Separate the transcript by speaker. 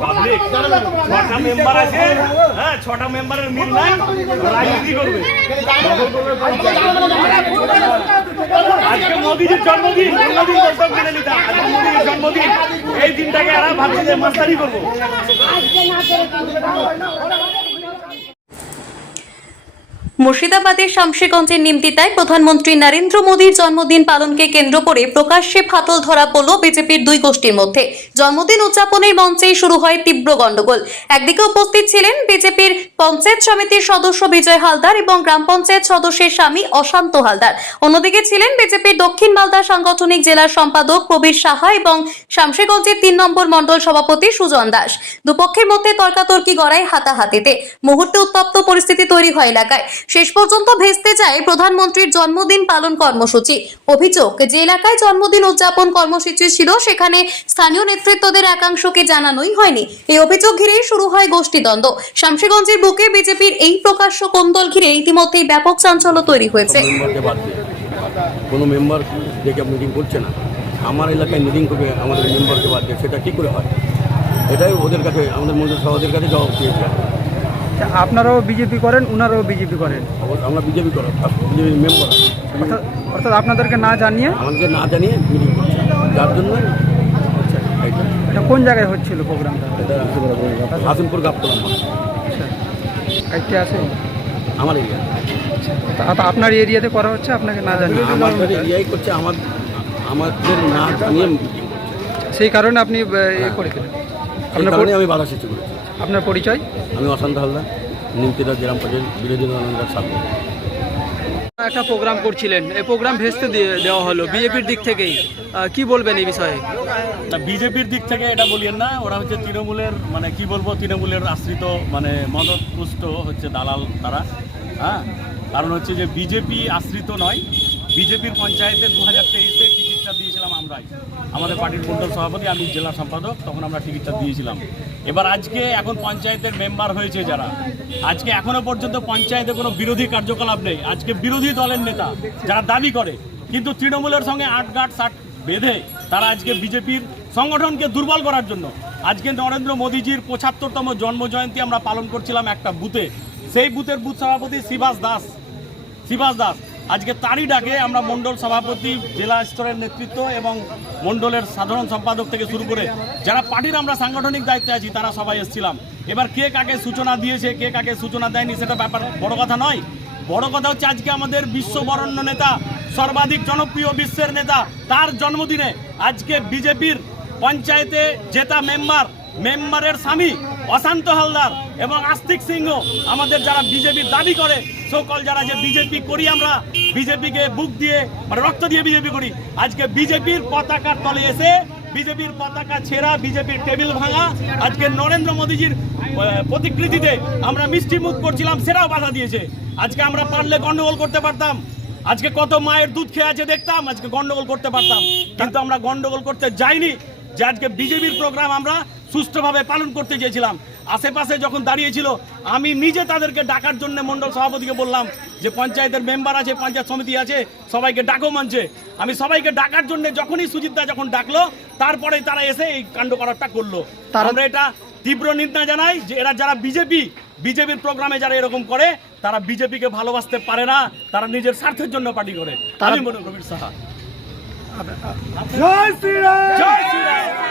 Speaker 1: Public member আছে হ্যাঁ ছটা মেম্বারের মিল নাই রাজনীতি আজকে মোদিজির জন্মদিন জন্মদিন মোদিজির জন্মদিন, এই দিনটাকে এরা ভাবছে যে মাস্তারি করব।
Speaker 2: মুর্শিদাবাদের শামশেরগঞ্জের নিমতিতায় প্রধানমন্ত্রী নরেন্দ্র মোদীর জন্মদিন পালনকে কেন্দ্র করে প্রকাশ্যে ফাটল ধরা পড়ল বিজেপির দুই গোষ্ঠীর মধ্যে। জন্মদিন উদযাপনের মঞ্চেই শুরু হয় তীব্র গণ্ডগোল। একদিকে উপস্থিত ছিলেন বিজেপির পঞ্চায়েত সমিতির সদস্য বিজয় হালদার এবং গ্রাম পঞ্চায়েত সদস্যের স্বামী অশান্ত হালদার। অন্যদিকে ছিলেন বিজেপির দক্ষিণ মালদা সাংগঠনিক জেলার সম্পাদক প্রবীর সাহা এবং শামশেরগঞ্জের তিন নম্বর মণ্ডল সভাপতি সুজন দাস। দুপক্ষের মধ্যে তর্কাতর্কি গড়ায় হাতাহাতিতে। মুহূর্তে উত্তপ্ত পরিস্থিতি তৈরি হয় এলাকায়। শেষ পর্যন্ত ভেস্তে যায় প্রধানমন্ত্রীর জন্মদিন পালন কর্মসূচি। অভিযোগ, যে এলাকায় জন্মদিন উদযাপন কর্মসূচি ছিল, সেখানে স্থানীয় নেতৃত্বদের একাংশকে জানানোই হয়নি। এই অভিযোগ ঘিরেই শুরু হয় গোষ্ঠীদ্বন্দ্ব। শামশেরগঞ্জের বুকে বিজেপির এই প্রকাশ্য কোন্দল ঘিরে ইতিমধ্যেই ব্যাপক চাঞ্চল্য তৈরি হয়েছে।
Speaker 3: কোনো মেম্বার দেখে মিটিং করছে না। আমার এলাকায় মিটিং করবে আমাদের মেম্বারকে বাদ দিয়ে, সেটা কী করে হয়? এটাই ওদের কাছে, আমাদের মন্দির সভাদের কাছে জবাব দিয়েছি।
Speaker 4: আপনারাও বিজেপি করেন উনারাও বিজেপি করেন?
Speaker 3: আমরা বিজেপি করো বিজেপির মেম্বার
Speaker 4: অর্থাৎ আপনাদেরকে না জানিয়ে?
Speaker 3: আমাদেরকে না জানিয়ে মিটিং করছে। যার জন্য
Speaker 4: এটা কোন জায়গায় হচ্ছিল প্রোগ্রামটা?
Speaker 3: এটা হাসিমপুর গাবতলা
Speaker 4: আচ্ছা। আছে?
Speaker 3: আমার এরিয়া।
Speaker 4: তা- তা আপনার এরিয়াতে করা হচ্ছে আপনাকে না জানিয়ে?
Speaker 3: আমাদের এরিয়াই করছে আমার আমাদের না জানিয়ে
Speaker 4: সেই কারণে আপনি এ করেছিলেন। আপনার
Speaker 3: আমি বাধা সৃষ্টি করেছি।
Speaker 4: আপনার পরিচয়?
Speaker 3: আমি অশান্ত হালদার নিমতিরা গ্রাম পঞ্চায়েত বিরোধী দলের সাথে
Speaker 4: একটা প্রোগ্রাম করছিলেন এই প্রোগ্রাম ভেস্তে দিয়ে দেওয়া হলো বিজেপির দিক থেকেই। কি বলবেন এই বিষয়ে?
Speaker 1: না বিজেপির দিক থেকে এটা বলিয়েন না ওরা হচ্ছে তৃণমূলের মানে কি বলব তৃণমূলের আশ্রিত মানে মদত পুষ্ট হচ্ছে দালাল তারা হ্যাঁ? কারণ হচ্ছে যে বিজেপি আশ্রিত নয় বিজেপির পঞ্চায়েতে দু হাজার তেইশে টিকিটটা দিয়েছিলাম আমরাই। আমাদের পার্টির মন্ডল সভাপতি, আমি জেলা সম্পাদক, তখন আমরা টিকিটটা দিয়েছিলাম। এবার আজকে এখন পঞ্চায়েতের মেম্বার হয়েছে যারা। আজকে এখনও পর্যন্ত পঞ্চায়েতে কোনো বিরোধী কার্যকলাপ নেই। আজকে বিরোধী দলের নেতা যারা দাবি করে, কিন্তু তৃণমূলের সঙ্গে আটগাট সাট বেঁধে তারা আজকে বিজেপির সংগঠনকে দুর্বল করার জন্য আজকে নরেন্দ্র মোদীজির পঁচাত্তরতম জন্ম জয়ন্তী আমরা পালন করছিলাম একটা বুথে। সেই বুথের বুথ সভাপতি শিবাস দাস। শিবাস দাস আজকে তারই ডাকে আমরা মণ্ডল সভাপতি, জেলা স্তরের নেতৃত্ব এবং মণ্ডলের সাধারণ সম্পাদক থেকে শুরু করে যারা পার্টির আমরা সাংগঠনিক দায়িত্বে আছি, তারা সবাই এসেছিলাম। এবার কে কাকে সূচনা দিয়েছে, কে কাকে সূচনা দেয়নি সেটা ব্যাপার বড় কথা নয়। বড় কথা হচ্ছে আজকে আমাদের বিশ্ববরণ্য নেতা, সর্বাধিক জনপ্রিয় বিশ্বের নেতা, তার জন্মদিনে আজকে বিজেপির পঞ্চায়েতে জেতা মেম্বার, মেম্বারের স্বামী অশান্ত হালদার এবং আস্তিক সিংহ আমাদের যারা বিজেপির দাবি করে সকল যারা যে বিজেপি করি আমরা, বিজেপিকে বুক দিয়ে মানে রক্ত দিয়ে বিজেপি করি। আজকে বিজেপির পতাকার তলে এসে, বিজেপির পতাকা ছেঁড়া, বিজেপির টেবিল ভাঙা, আজকে নরেন্দ্র মোদীজির প্রতিকৃতিতে আমরা মিষ্টি মুখ করছিলাম, সেটাও বাধা দিয়েছে। আজকে আমরা পারলে গন্ডগোল করতে পারতাম। আজকে কত মায়ের দুধ খেয়ে আছে দেখতাম, আজকে গন্ডগোল করতে পারতাম। কিন্তু আমরা গন্ডগোল করতে যাইনি, যে আজকে বিজেপির প্রোগ্রাম আমরা সুষ্ঠুভাবে পালন করতে চেয়েছিলাম। আশেপাশে যখন দাঁড়িয়েছিল আমি নিজে তাদেরকে ডাকার জন্য মণ্ডল সভাপতিকে বললাম যে পঞ্চায়েতের মেম্বার আছে পঞ্চায়েত সমিতি আছে সবাইকে ডাকো মানছে আমি সবাইকে ডাকার জন্য যখনই সুজিতদা যখন ডাকলো তারপরে তারা এসে এই কাণ্ড করারটা করল। আমরা এটা তীব্র নিন্দা জানাই যে এরা যারা বিজেপি বিজেপির প্রোগ্রামে যারা এরকম করে তারা বিজেপিকে ভালোবাসতে পারে না তারা নিজের স্বার্থের জন্য পার্টি করে। আমি মনে কবির সাহা। জয় শ্রীরাম!